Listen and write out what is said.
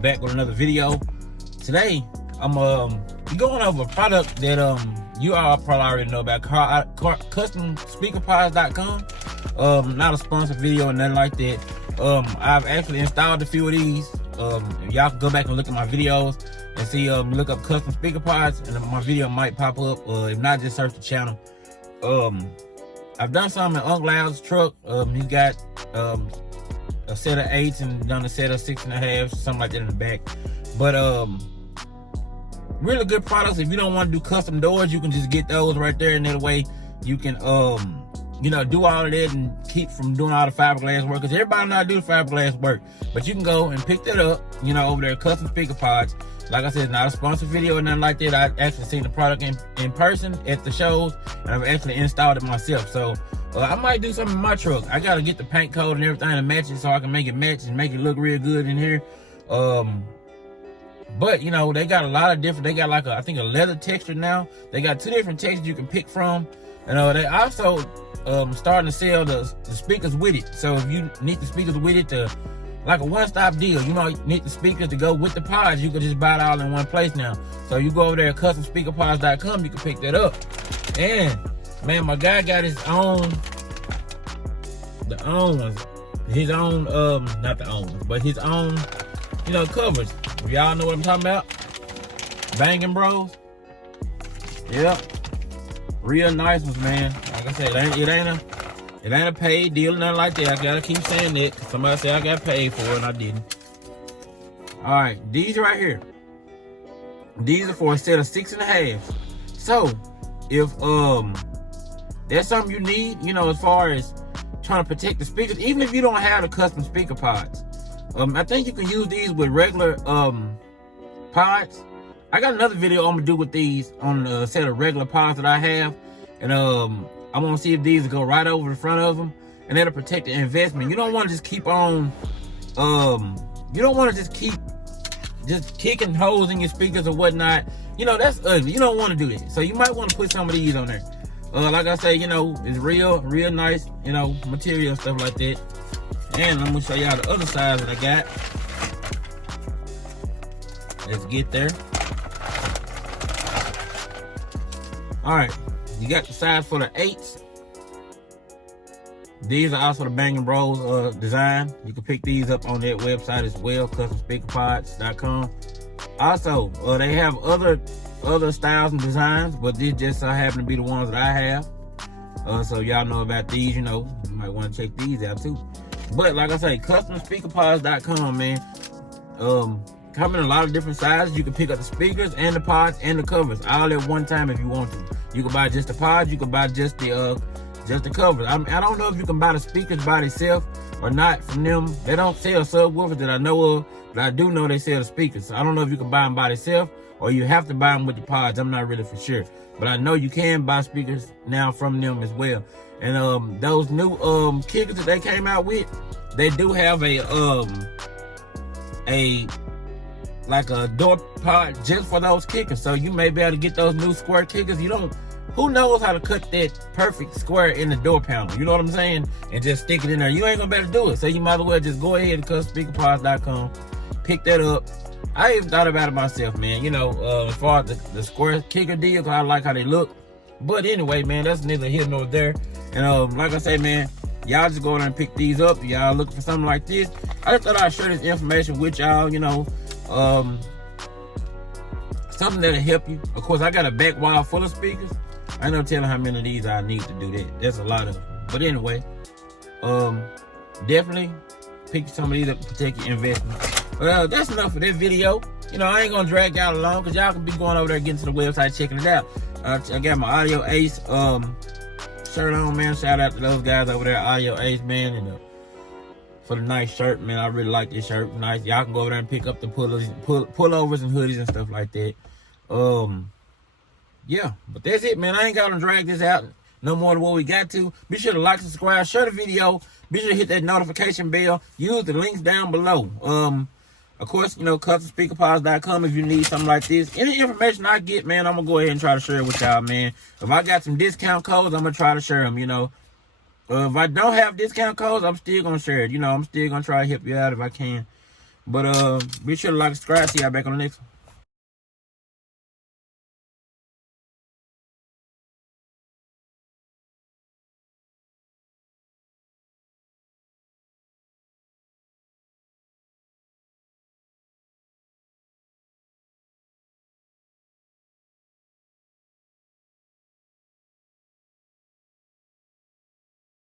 back with another video. Today, I'm going over a product that you all probably already know about, CustomSpeakerPods.com. Not a sponsored video or nothing like that. I've actually installed a few of these. Y'all can go back and look at my videos and see, look up Custom Speaker Pods, and my video might pop up. If not, just search the channel. I've done some in Uncle Al's truck. He got a set of 8s and done a set of 6.5, something like that in the back. But really good products. If you don't want to do custom doors, you can just get those right there, and that way you can you know, do all of that and keep from doing all the fiberglass work, because everybody not do the fiberglass work. But you can go and pick that up, you know, over there at Custom Speaker Pods. Like I said, it's not a sponsored video or nothing like that. I actually seen the product in person at the shows, and I've actually installed it myself. So I might do something in my truck. I gotta get the paint code and everything to match it, so I can make it match and make it look real good in here. But you know, they got a lot of different, they got like I think a leather texture now. They got 2 different textures you can pick from. And they also starting to sell the speakers with it. So if you need the speakers with it, like a one-stop deal, you might need the speakers to go with the pods, you can just buy it all in one place now. So you go over there at CustomSpeakerPods.com, you can pick that up. And man, my guy got his own, his own, not the own ones, but his own, you know, covers. Y'all know what I'm talking about? Banging Bros. Yep. Real nice ones, man. Like I said, it ain't a paid deal or nothing like that. I gotta keep saying that, because somebody said I got paid for it and I didn't. Alright, these right here. These are for a set of 6.5. So if there's something you need, you know, as far as trying to protect the speakers, even if you don't have the custom speaker pods, I think you can use these with regular pods. I got another video I'm gonna do with these on a set of regular pods that I have, and I want to see if these will go right over the front of them, and that'll protect the investment. You don't want to just keep on, you don't want to just keep kicking holes in your speakers or whatnot. You know, that's ugly. You don't want to do that. So you might want to put some of these on there. Like I say, you know, it's real nice, you know, material and stuff like that. And I'm gonna show y'all the other size that I got. Let's get there. All right, you got the size for the 8s. These are also the Banging Bros design. You can pick these up on that website as well, CustomSpeakerPods.com. Also, they have other styles and designs, but these just happen to be the ones that I have. So y'all know about these, you know, you might want to check these out too. But like I say, CustomSpeakerPods.com, man. Come in a lot of different sizes. You can pick up the speakers and the pods and the covers all at one time if you want to. You can buy just the pods, you can buy just the covers. I don't know if you can buy the speakers by themselves or not from them. They don't sell subwoofers that I know of, but I do know they sell the speakers. So I don't know if you can buy them by themselves or you have to buy them with the pods. I'm not really for sure, but I know you can buy speakers now from them as well. And those new kickers that they came out with, they do have a like a door pod just for those kickers. So you may be able to get those new square kickers. Who knows how to cut that perfect square in the door panel? You know what I'm saying? And just stick it in there. You ain't gonna be able to do it. So you might as well just go ahead and CustomSpeakerPods.com, pick that up. I even thought about it myself, man. You know, as far as the square kicker deal, I like how they look. But anyway, man, that's neither here nor there. And like I say, man, y'all just go there and pick these up. Y'all looking for something like this, I just thought I'd share this information with y'all, you know. Something that'll help you. Of course, I got a back wall full of speakers. I ain't no telling how many of these I need to do that. That's a lot of them. But anyway, definitely pick some of these up to protect your investment. Well, that's enough for this video. You know, I ain't gonna drag y'all along, because y'all can be going over there, getting to the website, checking it out. I got my Audio Ace shirt on, man. Shout out to those guys over there, Audio Ace, man. You know, for the nice shirt, man. I really like this shirt. Nice. Y'all can go over there and pick up the pullovers and hoodies and stuff like that. Yeah, but that's it, man. I ain't gotta drag this out no more than what we got to. Be sure to like, subscribe, share the video. Be sure to hit that notification bell. Use the links down below. Of course, you know, CustomSpeakerPods.com if you need something like this. Any information I get, man, I'm gonna go ahead and try to share it with y'all, man. If I got some discount codes, I'm gonna try to share them, you know. If I don't have discount codes, I'm still gonna share it. You know, I'm still gonna try to help you out if I can. But be sure to like, subscribe. See y'all back on the next one.